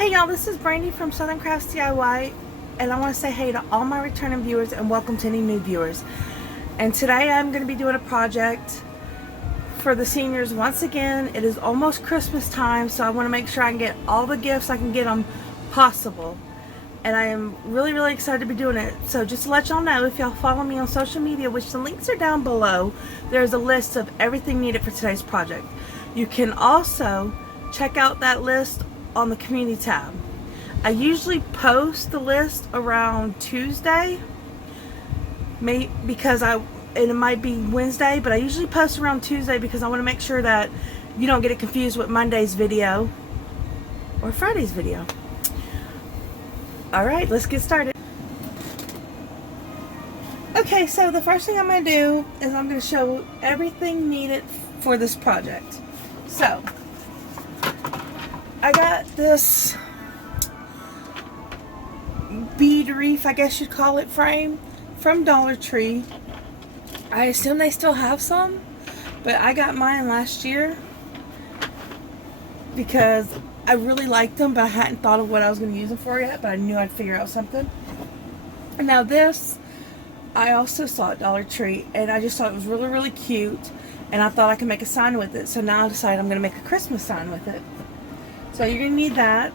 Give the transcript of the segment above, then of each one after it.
Hey y'all, this is Brandy from Southern Crafts DIY, and I want to say hey to all my returning viewers and welcome to any new viewers. And today I'm going to be doing a project for the seniors once again. It is almost Christmas time, so I want to make sure I can get all the gifts I can get them possible. And I am really excited to be doing it. So just to let y'all know, if y'all follow me on social media, which the links are down below, there's a list of everything needed for today's project. You can also check out that list on the community tab. I usually post the list around Tuesday, because it might be Wednesday, but I usually post around Tuesday because I want to make sure that you don't get it confused with Monday's video or Friday's video. Alright, let's get started. Okay, so the first thing I'm going to do is I'm going to show everything needed for this project. So I got this bead wreath, I guess you'd call it, frame from Dollar Tree. I assume they still have some, but I got mine last year because I really liked them, but I hadn't thought of what I was going to use them for yet, but I knew I'd figure out something. And now this, I also saw at Dollar Tree, and I just thought it was really cute, and I thought I could make a sign with it, so now I decided I'm going to make a Christmas sign with it. So you're going to need that.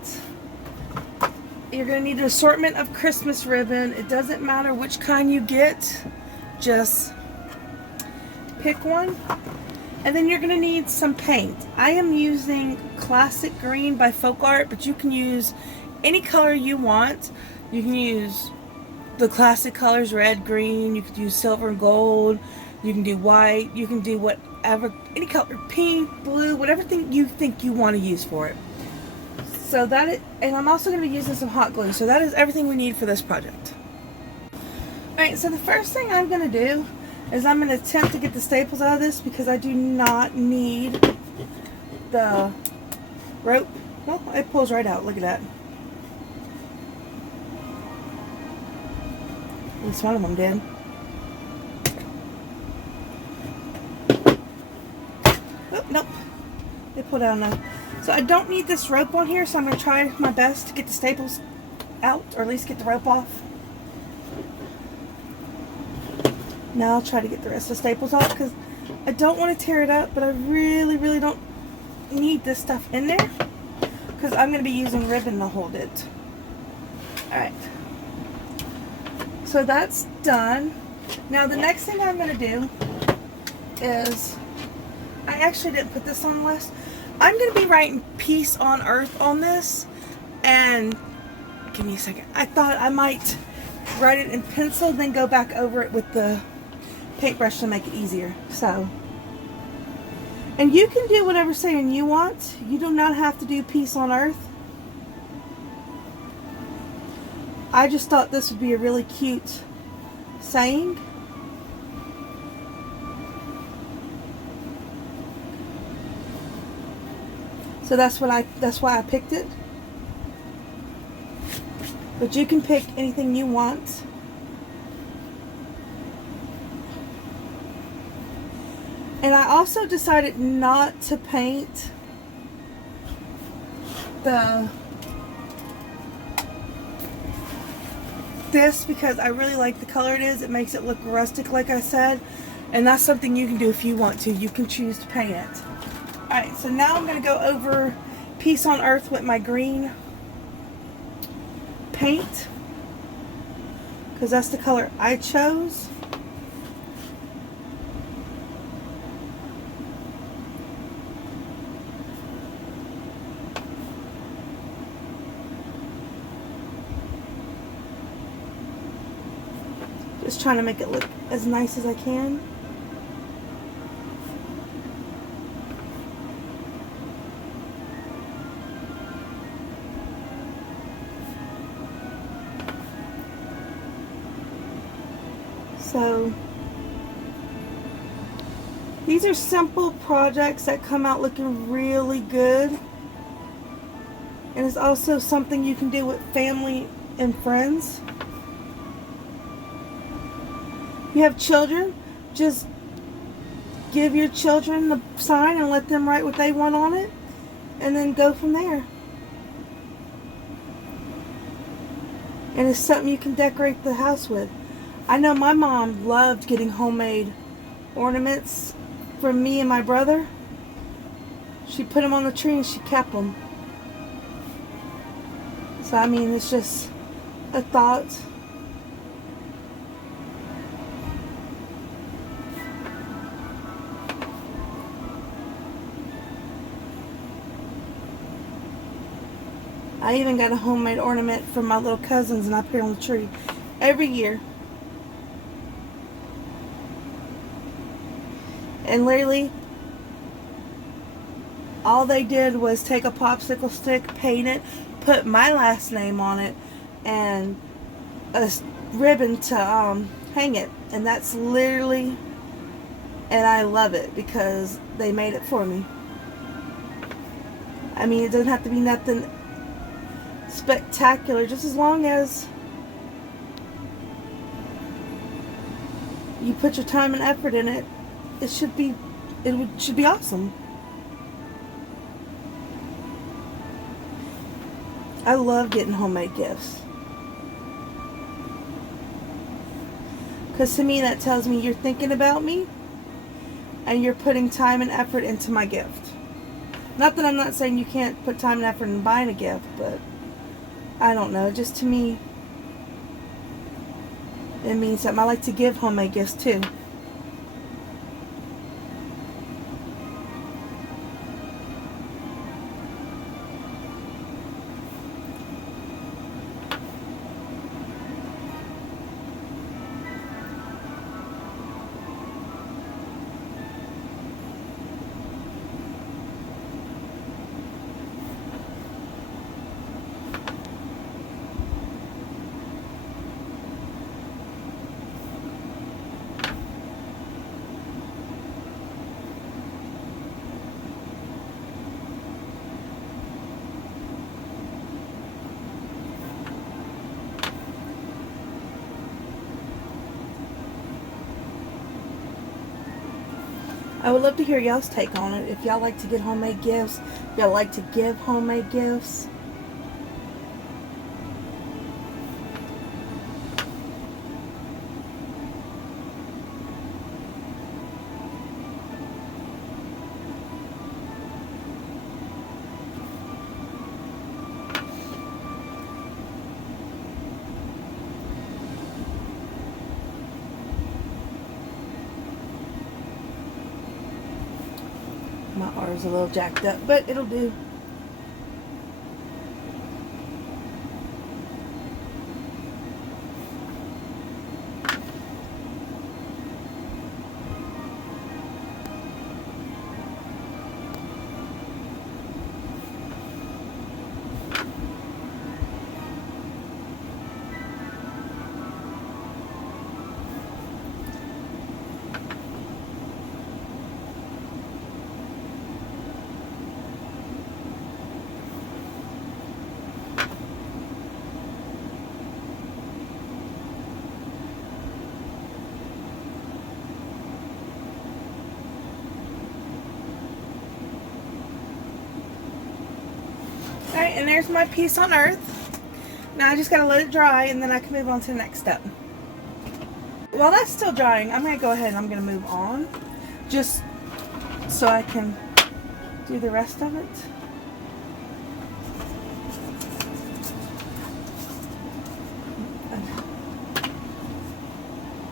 You're going to need an assortment of Christmas ribbon. It doesn't matter which kind you get. Just pick one. And then you're going to need some paint. I am using Classic Green by Folk Art, but you can use any color you want. You can use the classic colors, red, green. You could use silver and gold. You can do white. You can do whatever, any color, pink, blue, whatever thing you think you want to use for it. So that is, and I'm also going to be using some hot glue. So that is everything we need for this project. Alright, so the first thing I'm going to do is I'm going to attempt to get the staples out of this because I do not need the rope. Well, it pulls right out. Look at that. At least one of them did. Oh, nope. It pulled out enough. So I don't need this rope on here, so I'm going to try my best to get the staples out, or at least get the rope off. Now I'll try to get the rest of the staples off because I don't want to tear it up, but I really don't need this stuff in there because I'm going to be using ribbon to hold it. Alright. So that's done. Now the next thing I'm going to do is, I actually didn't put this on the list. I'm going to be writing Peace on Earth on this, and give me a second. I thought I might write it in pencil, then go back over it with the paintbrush to make it easier. So, and you can do whatever saying you want. You do not have to do Peace on Earth. I just thought this would be a really cute saying. So that's why I picked it. But you can pick anything you want. And I also decided not to paint this because I really like the color it is. It makes it look rustic, like I said. And that's something you can do if you want to. You can choose to paint it. Alright, so now I'm going to go over Peace on Earth with my green paint because that's the color I chose. Just trying to make it look as nice as I can. So these are simple projects that come out looking really good, and it's also something you can do with family and friends. If you have children, just give your children the sign and let them write what they want on it, and then go from there. And it's something you can decorate the house with. I know my mom loved getting homemade ornaments for me and my brother. She put them on the tree and she kept them. So I mean, it's just a thought. I even got a homemade ornament from my little cousins and I put it on the tree every year. And literally, all they did was take a popsicle stick, paint it, put my last name on it, and a ribbon to hang it. And that's literally, and I love it because they made it for me. I mean, it doesn't have to be nothing spectacular, just as long as you put your time and effort in it, it should be awesome. I love getting homemade gifts, because to me that tells me you're thinking about me and you're putting time and effort into my gift. Not that I'm not saying you can't put time and effort in buying a gift, but I don't know, just to me, it means something. I like to give homemade gifts too. I would love to hear y'all's take on it. If y'all like to get homemade gifts, if y'all like to give homemade gifts. My arm's a little jacked up, but it'll do. Alright, and there's my piece on earth. Now I just gotta let it dry and then I can move on to the next step. While that's still drying, I'm gonna go ahead and I'm gonna move on, just so I can do the rest of it.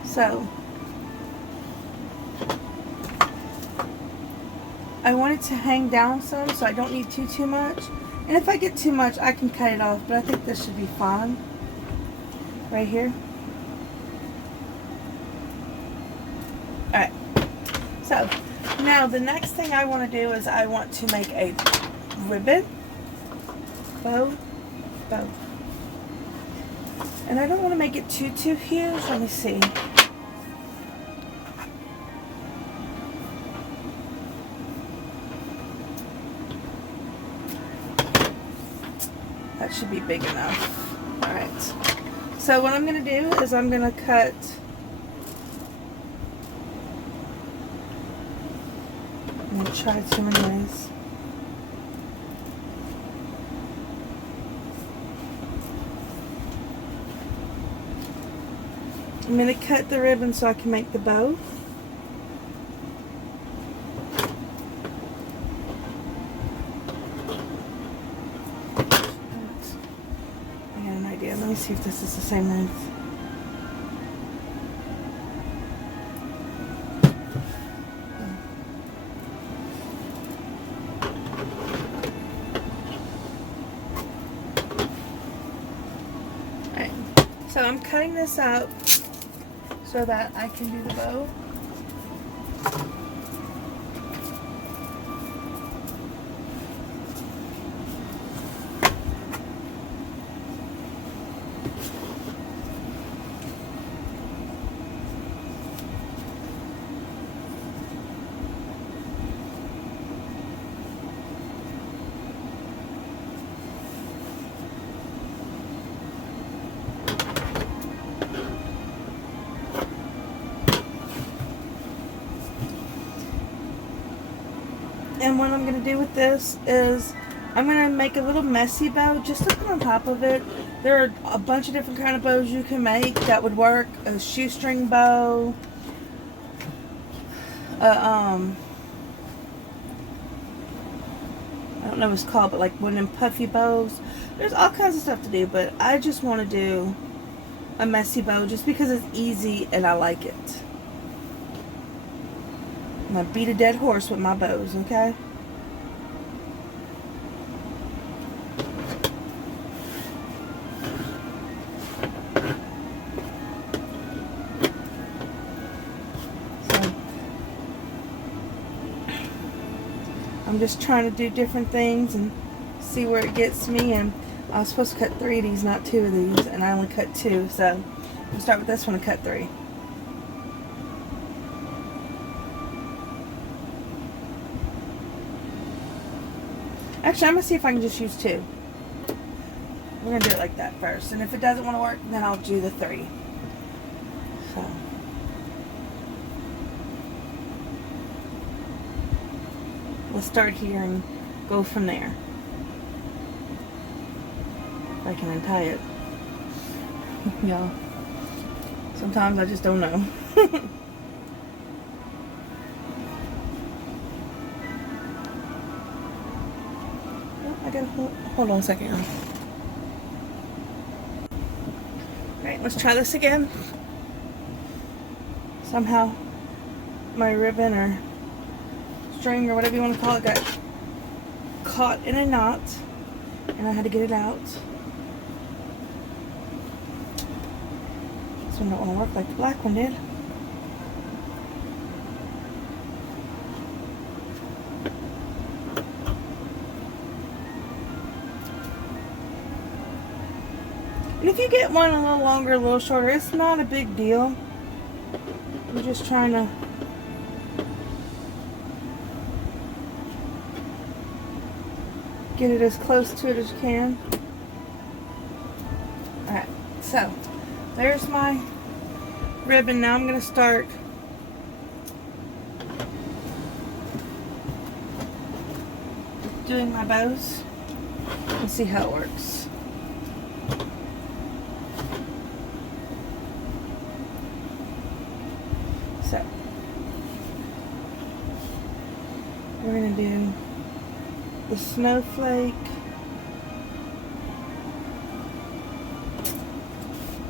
So I want it to hang down some, so I don't need too much. And if I get too much, I can cut it off, but I think this should be fine. Right here. Alright. So, now the next thing I want to do is I want to make a ribbon. Bow. And I don't want to make it too huge. Let me see. That should be big enough. Alright. So what I'm going to do is I'm going to cut I'm going to try 2 ways. I'm going to cut the ribbon so I can make the bow. I got an idea. Let me see if this is the same length. Alright, so I'm cutting this out so that I can do the bow. And what I'm going to do with this is I'm going to make a little messy bow just to put on top of it. There are a bunch of different kind of bows you can make that would work. A shoestring bow. I don't know what it's called, but like one of them puffy bows. There's all kinds of stuff to do, but I just want to do a messy bow just because it's easy and I like it. I'm going to beat a dead horse with my bows, okay? So, I'm just trying to do different things and see where it gets me. And I was supposed to cut 3 of these, not 2 of these, and I only cut 2. So, we'll start with this one and cut 3. Actually, I'm going to see if I can just use 2. We're going to do it like that first. And if it doesn't want to work, then I'll do the 3. So. Let's start here and go from there. If I can untie it. Y'all. Sometimes I just don't know. I gotta hold on a second. Alright, let's try this again. Somehow my ribbon or string or whatever you want to call it got caught in a knot and I had to get it out. This one don't want to work like the black one did. And if you get one a little longer, a little shorter, it's not a big deal. I'm just trying to get it as close to it as you can. Alright, so there's my ribbon. Now I'm going to start doing my bows and see how it works. So we're going to do the snowflake,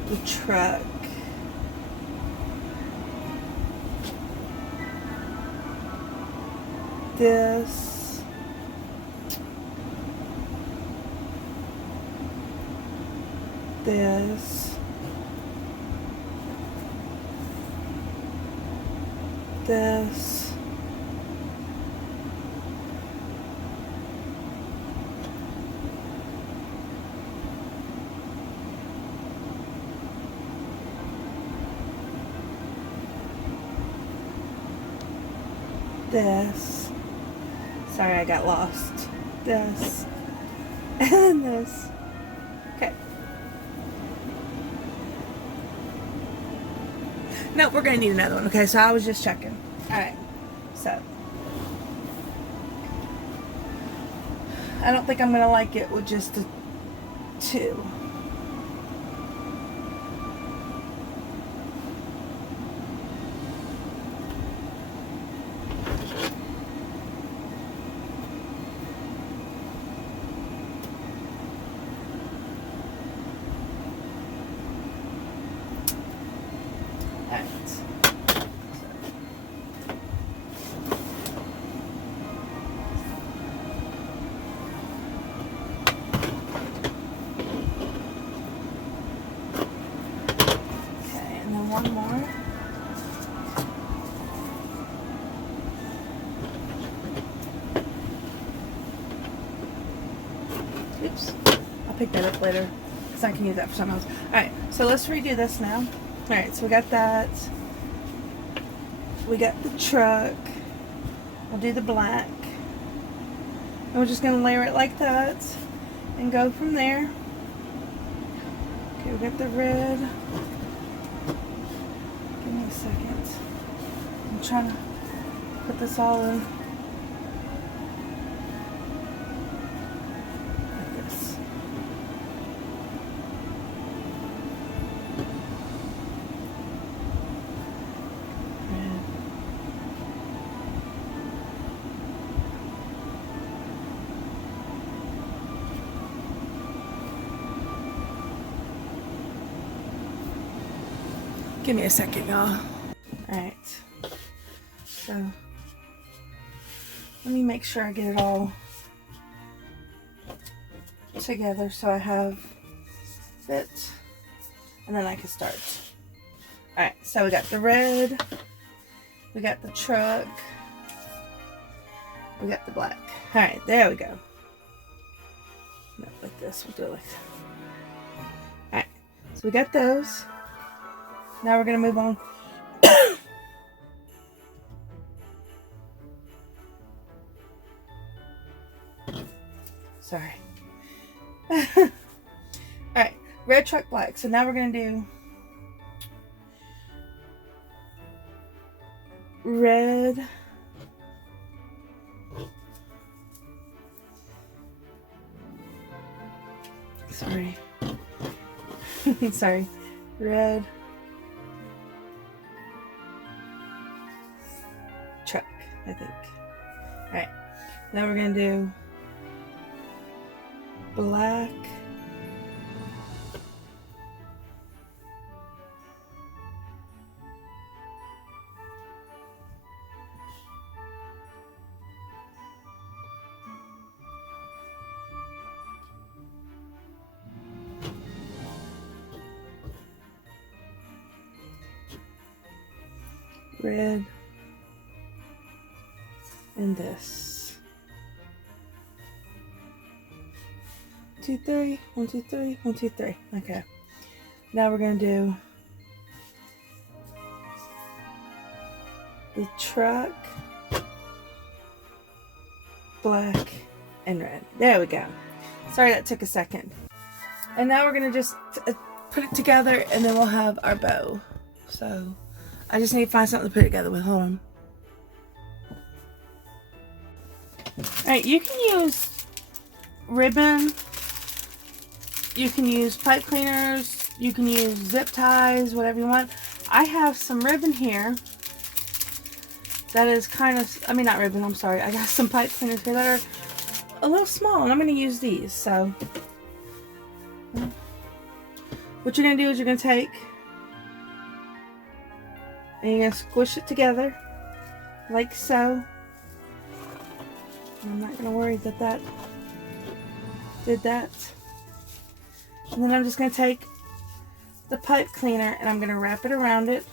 the truck, this, this, this, this, sorry I got lost, this, and then this. Okay. No, we're going to need another one. Okay, so I was just checking. Alright, so I don't think I'm going to like it with just the 2. one more. Oops. I'll pick that up later because I can use that for something else. Alright, so let's redo this now. Alright, so we got that. We got the truck. We'll do the black. And we're just going to layer it like that and go from there. Okay, we got the red. Give me a second. I'm trying to put this all in. Like this. Red. Give me a second, y'all. Alright. So, let me make sure I get it all together so I have it. And then I can start. Alright, so we got the red. We got the truck. We got the black. Alright, there we go. Not like this. We'll do it like that. Alright, so we got those. Now we're going to move on. Sorry. Alright, red, truck, black. So now we're going to do red, sorry. Sorry. Red, truck, I think. Alright, now we're going to do black, red, and this. 2, 3, 1, 2, 3, 1, 2, 3. Okay. Now we're gonna do the truck, black, and red. There we go. Sorry that took a second. And now we're gonna just put it together, and then we'll have our bow. So I just need to find something to put it together with. Hold on. Alright, you can use ribbon. You can use pipe cleaners, you can use zip ties, whatever you want. I have some ribbon here that is kind of, I mean not ribbon, I'm sorry. I got some pipe cleaners here that are a little small and I'm going to use these. So, what you're going to do is you're going to take and you're going to squish it together like so. I'm not going to worry that that did that. And then I'm just going to take the pipe cleaner and I'm going to wrap it around it.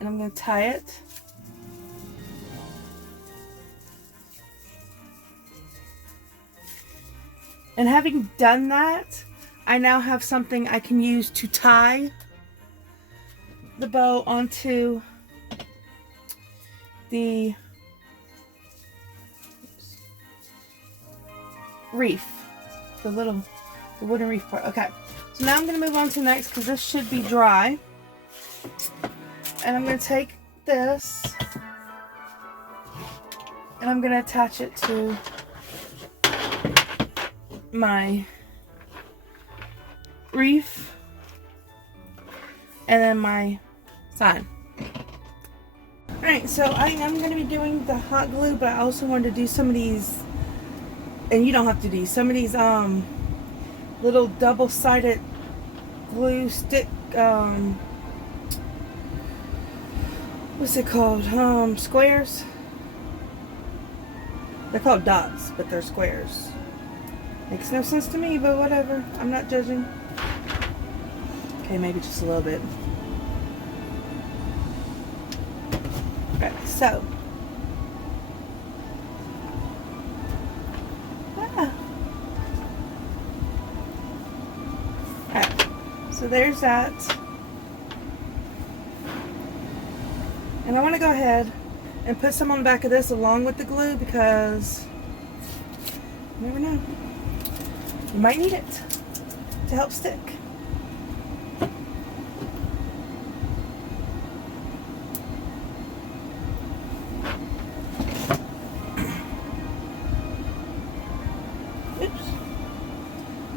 And I'm going to tie it. And having done that, I now have something I can use to tie the bow onto the reef, the wooden reef part. Okay, so now I'm going to move on to the next because this should be dry. And I'm going to take this and I'm going to attach it to my reef and then my sign. Alright, so I am going to be doing the hot glue, but I also wanted to do some of these, and you don't have to do some of these little double-sided glue stick, what's it called? Squares. They're called dots, but they're squares. Makes no sense to me, but whatever. I'm not judging. Okay, maybe just a little bit. Okay, so. Okay, so there's that. And I want to go ahead and put some on the back of this along with the glue because you never know. You might need it to help stick. Oops.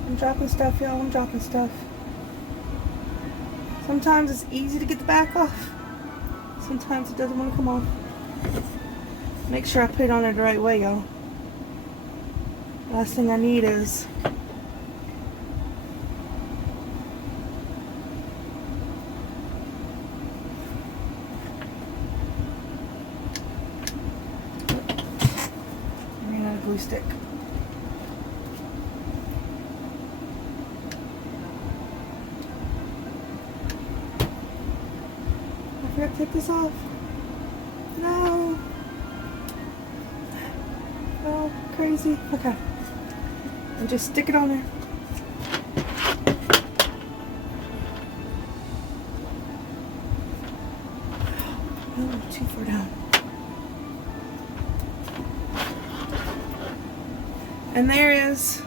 I'm dropping stuff, y'all. I'm dropping stuff. Sometimes it's easy to get the back off. Sometimes it doesn't want to come off. Make sure I put it on there the right way, y'all. Last thing I need is I ran out of glue stick. I forgot to take this off. No. Oh, crazy. Okay. And just stick it on there. Oh, too far down. And there is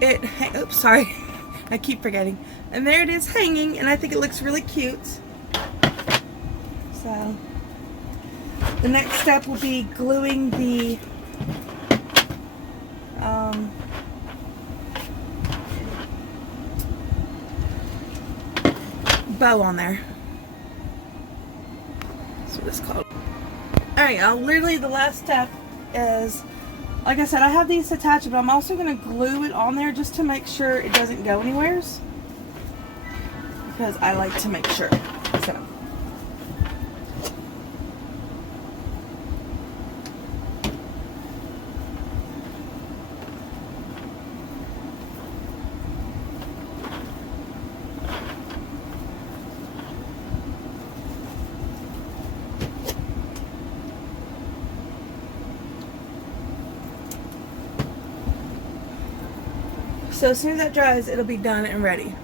it. Oops, sorry. I keep forgetting. And there it is hanging, and I think it looks really cute. So the next step will be gluing the bow on there. That's what it's called. Alright, y'all, literally the last step is, like I said, I have these attached, but I'm also going to glue it on there just to make sure it doesn't go anywheres, because I like to make sure. So as soon as that dries, it'll be done and ready.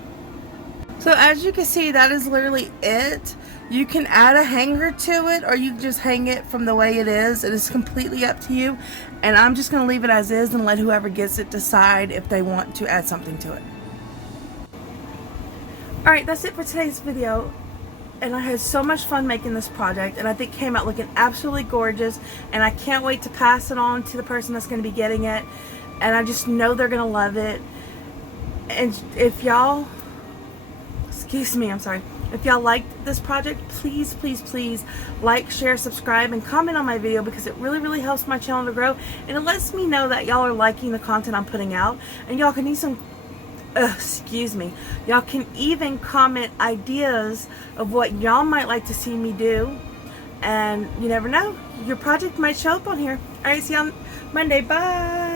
So as you can see, that is literally it. You can add a hanger to it, or you can just hang it from the way it is. It is completely up to you. And I'm just going to leave it as is and let whoever gets it decide if they want to add something to it. Alright, that's it for today's video. And I had so much fun making this project, and I think it came out looking absolutely gorgeous, and I can't wait to pass it on to the person that's going to be getting it, and I just know they're going to love it. And if y'all, excuse me, I'm sorry, if y'all liked this project, please, please, please like, share, subscribe, and comment on my video, because it really, really helps my channel to grow, and it lets me know that y'all are liking the content I'm putting out. And y'all can y'all can even comment ideas of what y'all might like to see me do, and you never know, your project might show up on here. Alright, see you on Monday. Bye.